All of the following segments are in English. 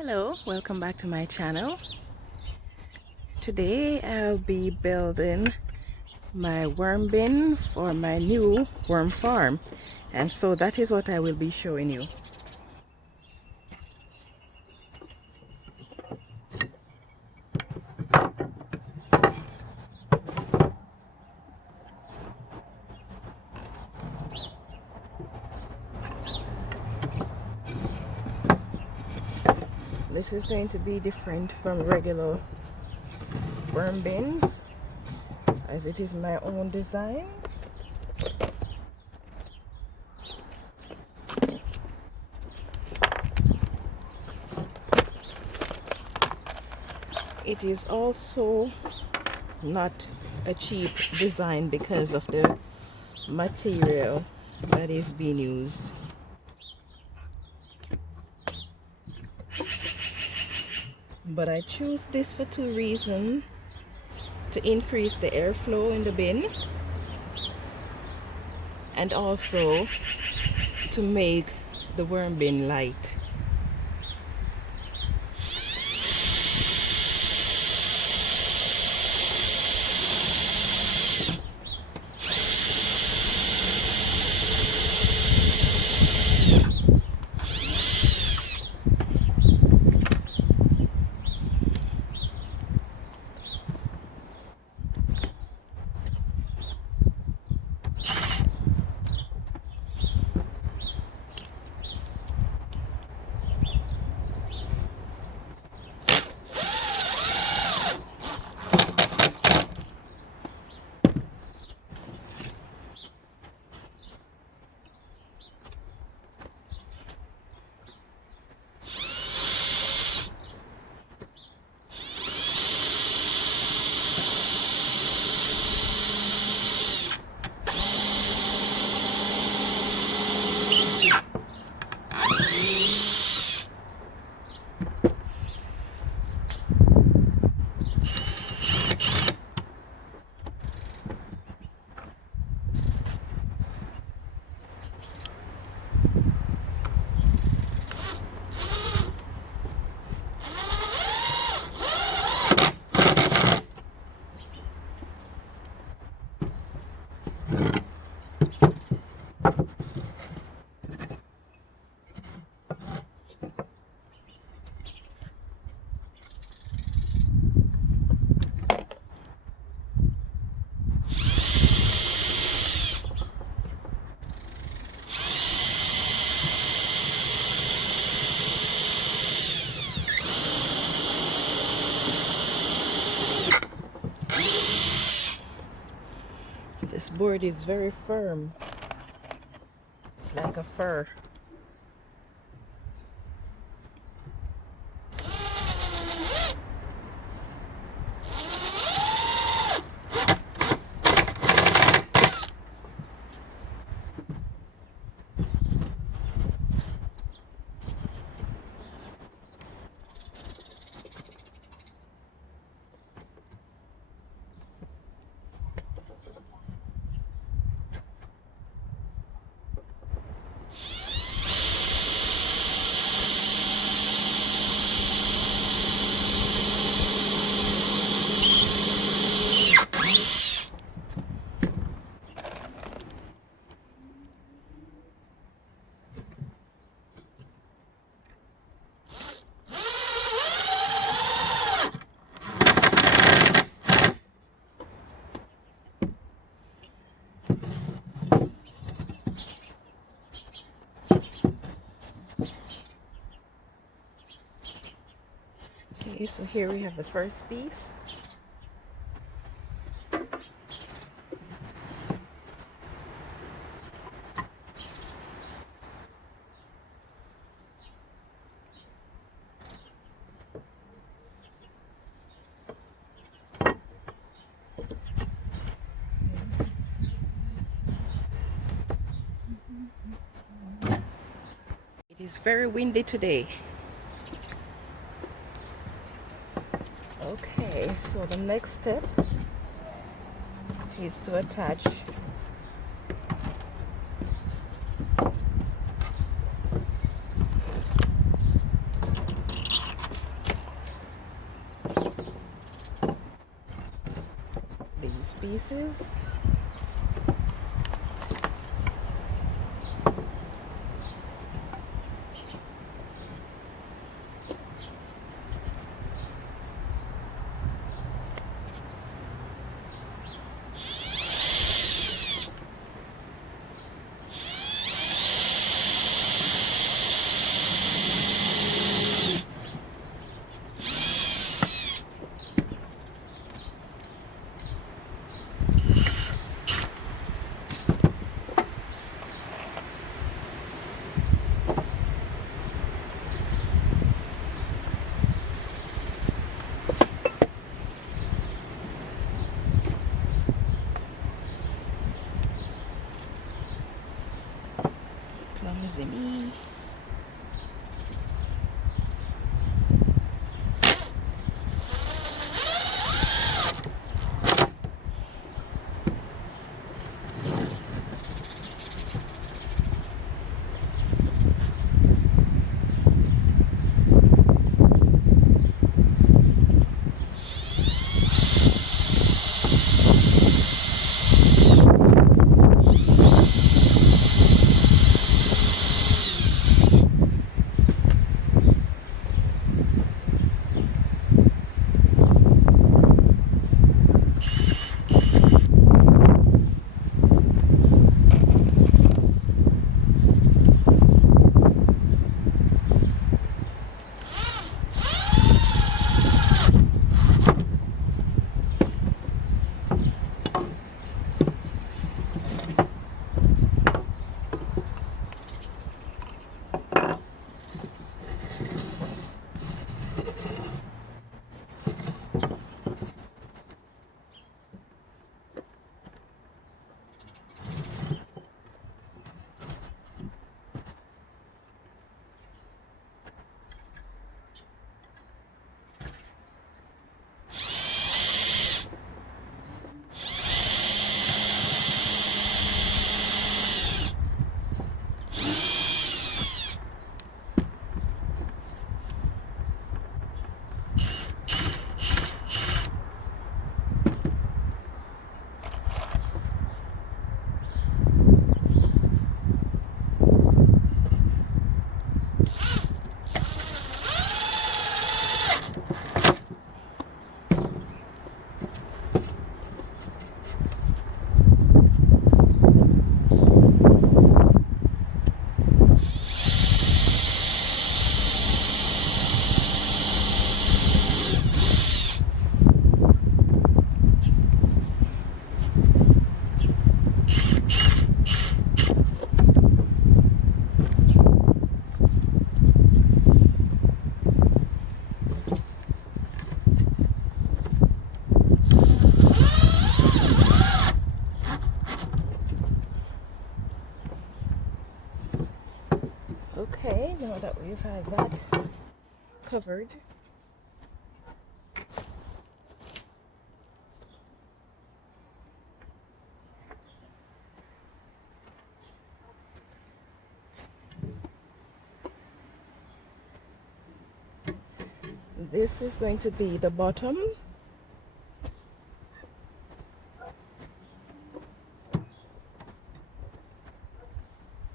Hello, welcome back to my channel. Today I'll be building my worm bin for my new worm farm, and so that is what I will be showing you. This is going to be different from regular worm bins, as it is my own design. It is also not a cheap design because of the material that is being used. But I choose this for two reasons: to increase the airflow in the bin, and also to make the worm bin light. This board is very firm. It's like a fur. Okay, so here we have the first piece. It is very windy today. Okay, so the next step is to attach pieces. Clumsily. Okay, now that we've had that covered, this is going to be the bottom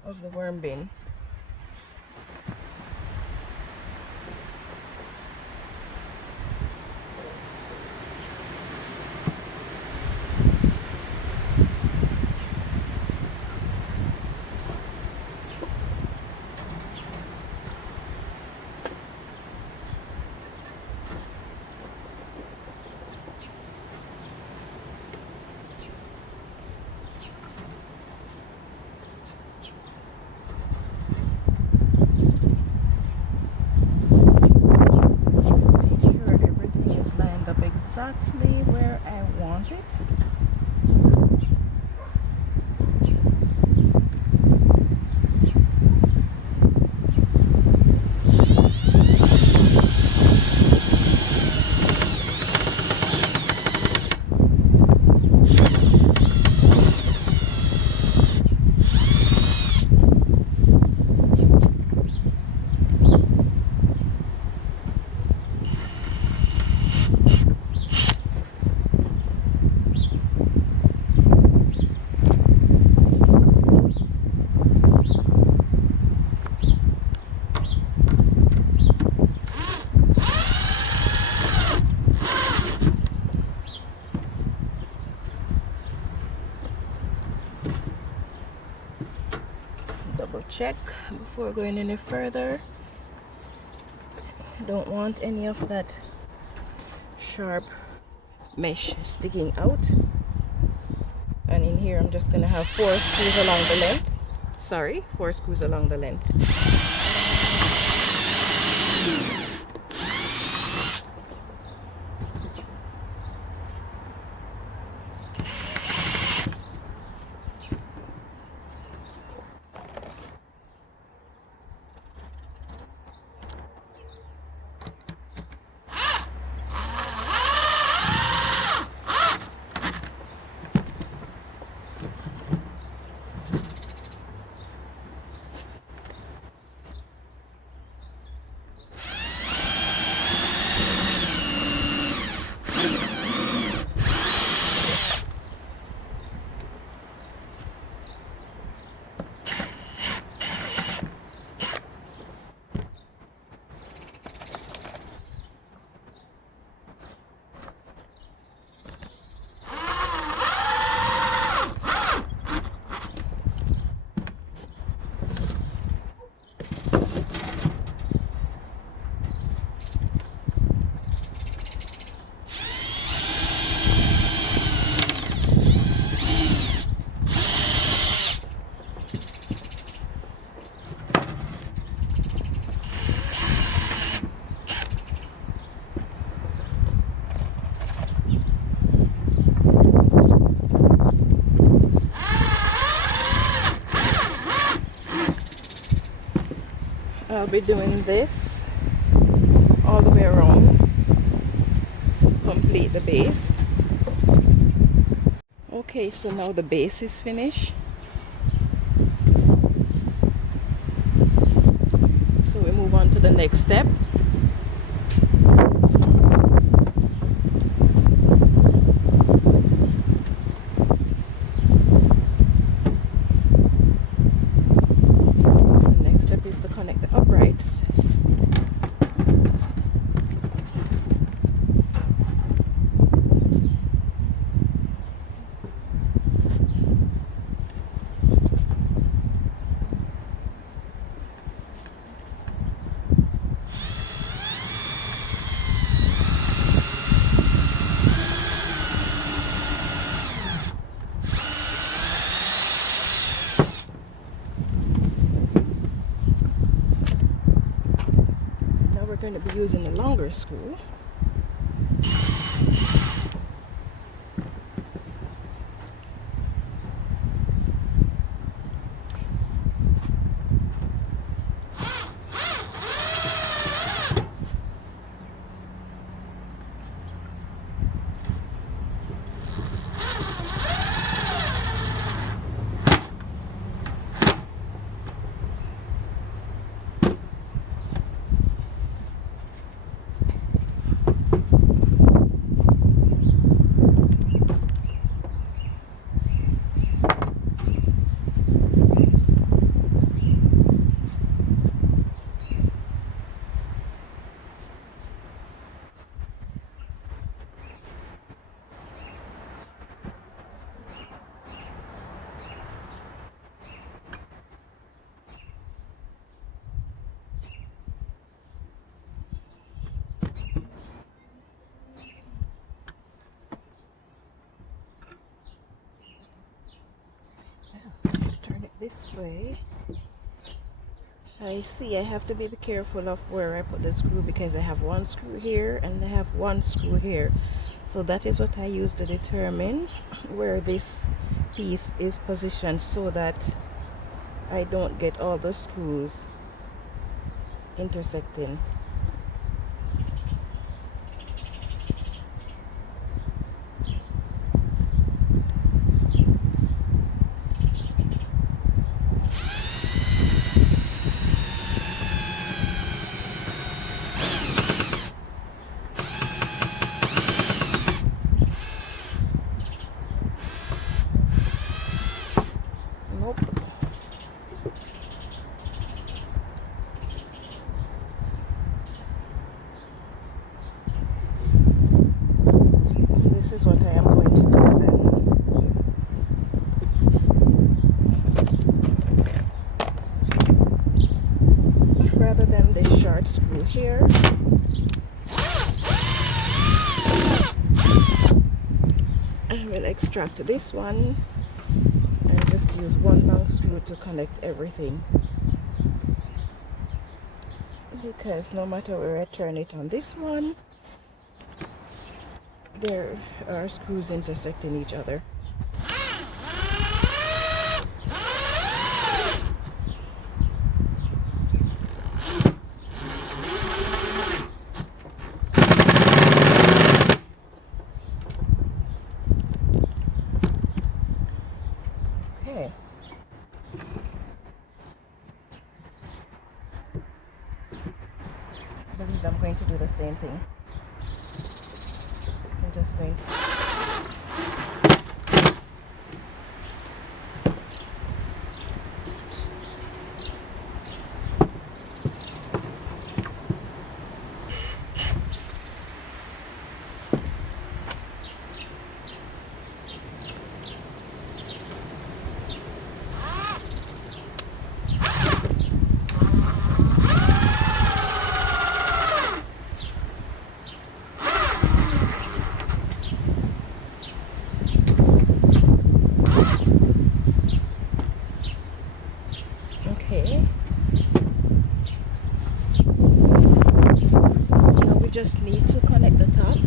of the worm bin. Exactly where I want it. check before going any further. Don't want any of that sharp mesh sticking out. And in here I'm just gonna have 4 screws along the length. Sorry, 4 screws along the length. I'll be doing this all the way around to complete the base. Okay, so now the base is finished. So we move on to the next step. The next step is to connect the uprights. Going to be using a longer screw. Turn it this way. I see I have to be careful of where I put the screw because I have one screw here and I have one screw here. So that is what I use to determine where this piece is positioned so that I don't get all the screws intersecting. extract this one and just use one long screw to connect everything, because no matter where I turn it on this one, there are screws intersecting each other. Okay. I believe I'm going to do the same thing. I'm just going to... Okay. Now we just need to connect the top.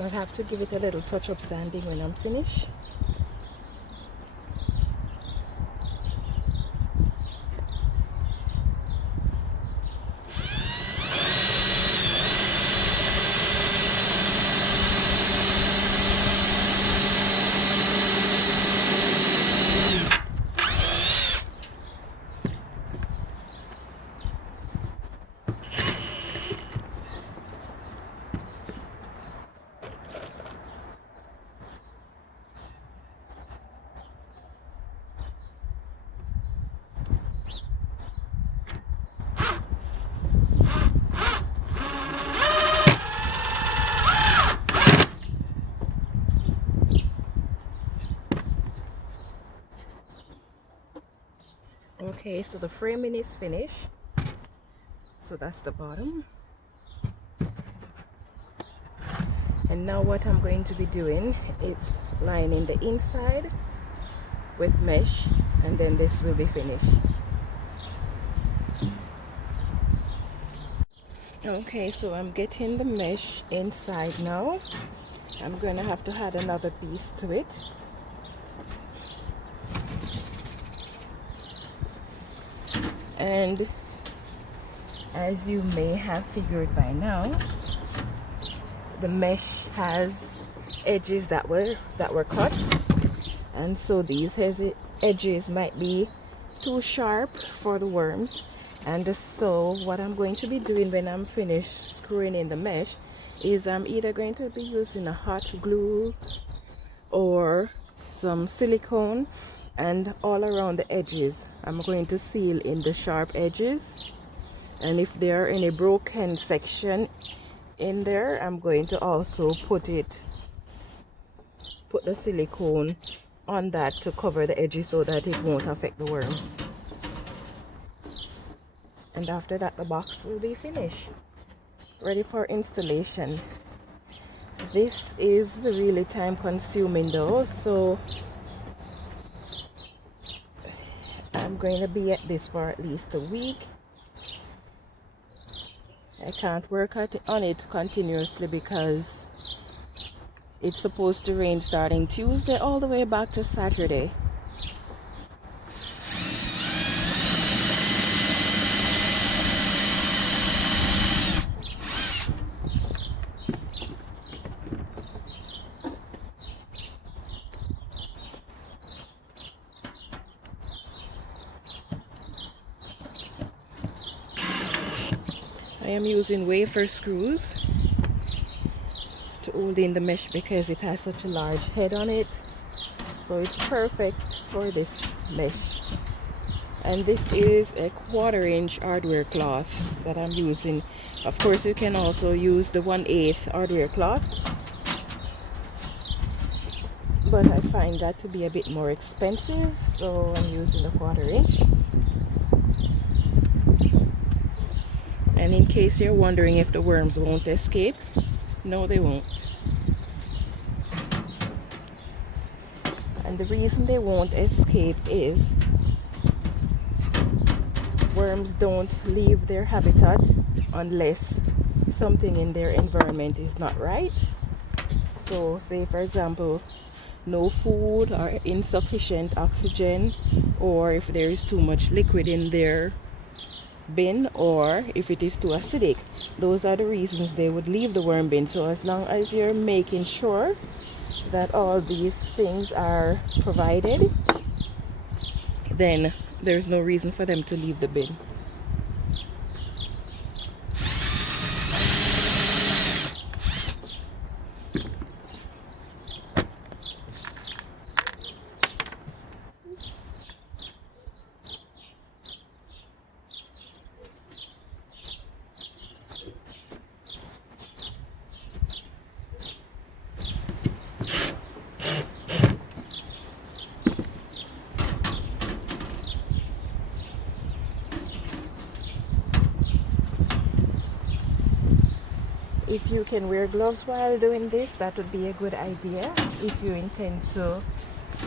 I'll have to give it a little touch-up sanding when I'm finished. Okay, so the framing is finished. So that's the bottom. And now what I'm going to be doing is lining the inside with mesh, and then this will be finished. Okay, so I'm getting the mesh inside now. I'm going to have to add another piece to it. And as you may have figured by now, the mesh has edges that were cut, and so these edges might be too sharp for the worms. And so what I'm going to be doing when I'm finished screwing in the mesh is I'm either going to be using a hot glue or some silicone, and all around the edges I'm going to seal in the sharp edges, and if there are any broken section in there, I'm going to also put the silicone on that to cover the edges so that it won't affect the worms. And after that, the box will be finished, ready for installation. This is really time consuming though, so I'm going to be at this for at least a week. I can't work on it continuously because it's supposed to rain starting Tuesday all the way back to Saturday. I am using wafer screws to hold in the mesh because it has such a large head on it, so it's perfect for this mesh. And this is a 1/4" hardware cloth that I'm using. Of course, you can also use the 1/8 hardware cloth, but I find that to be a bit more expensive, so I'm using the 1/4". And in case you're wondering if the worms won't escape, no, they won't. And the reason they won't escape is worms don't leave their habitat unless something in their environment is not right. So say for example, no food or insufficient oxygen, or if there is too much liquid in their bin, or if it is too acidic. Those are the reasons they would leave the worm bin. So as long as you're making sure that all these things are provided, then there's no reason for them to leave the bin. If you can wear gloves while doing this, that would be a good idea if you intend to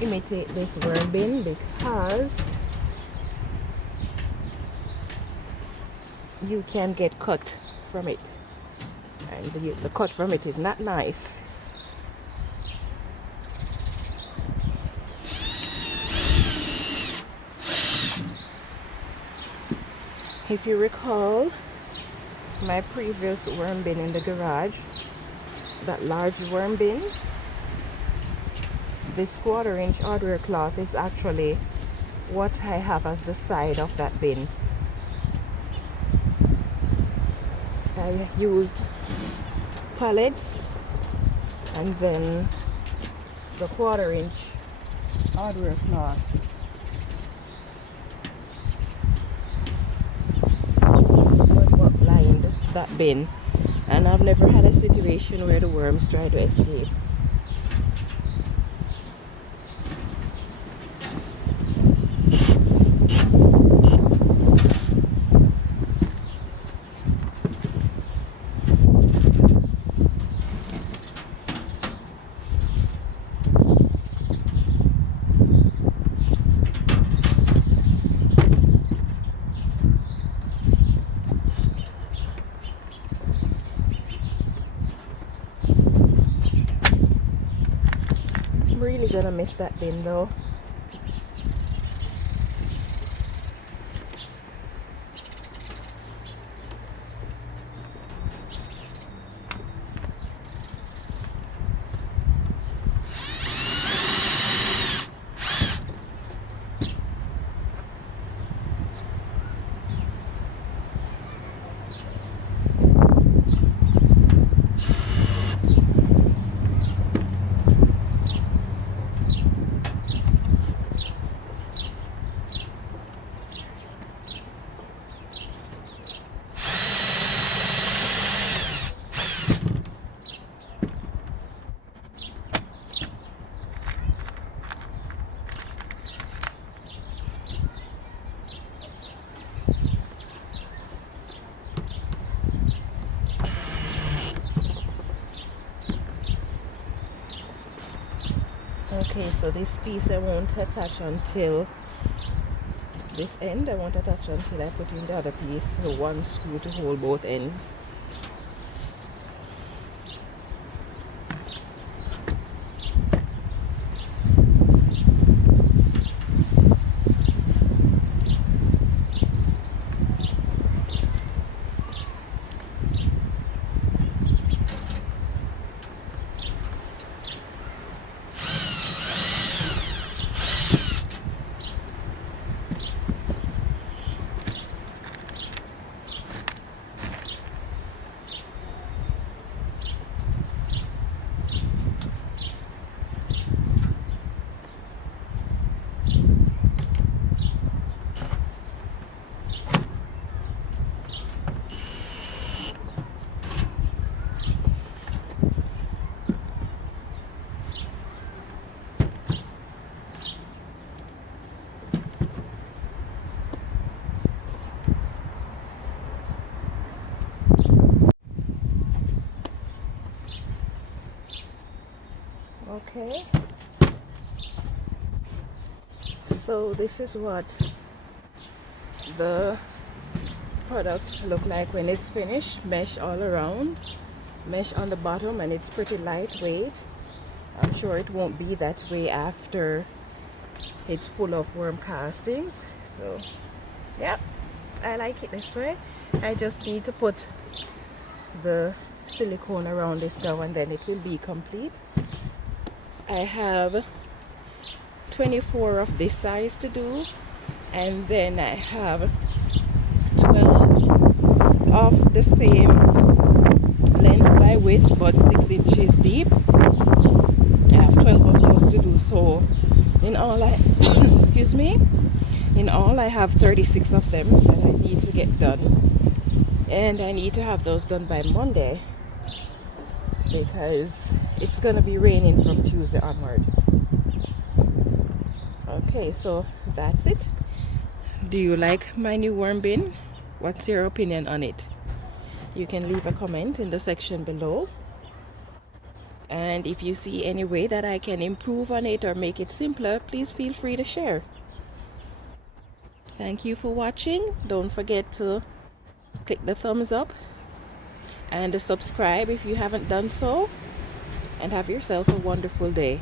imitate this worm bin, because you can get cut from it, and the cut from it is not nice. If you recall my previous worm bin in the garage, that large worm bin, this 1/4" hardware cloth is actually what I have as the side of that bin. I used pallets and then the 1/4" hardware cloth was what lined that bin, and I've never had a situation where the worms try to escape. Really gonna miss that bin though. Okay, so this piece I won't attach until this end I won't attach until I put in the other piece, so one screw to hold both ends. Okay, so this is what the product look like when it's finished. Mesh all around, mesh on the bottom, and it's pretty lightweight. I'm sure it won't be that way after it's full of worm castings. So yeah, I like it this way. I just need to put the silicone around this now and then it will be complete. I have 24 of this size to do, and then I have 12 of the same length by width but 6 inches deep. I have 12 of those to do, so in all I excuse me, in all I have 36 of them that I need to get done, and I need to have those done by Monday because it's gonna be raining from Tuesday onward. Okay, so that's it. Do you like my new worm bin? What's your opinion on it? You can leave a comment in the section below, and if you see any way that I can improve on it or make it simpler, please feel free to share. Thank you for watching. Don't forget to click the thumbs up and subscribe if you haven't done so, and have yourself a wonderful day.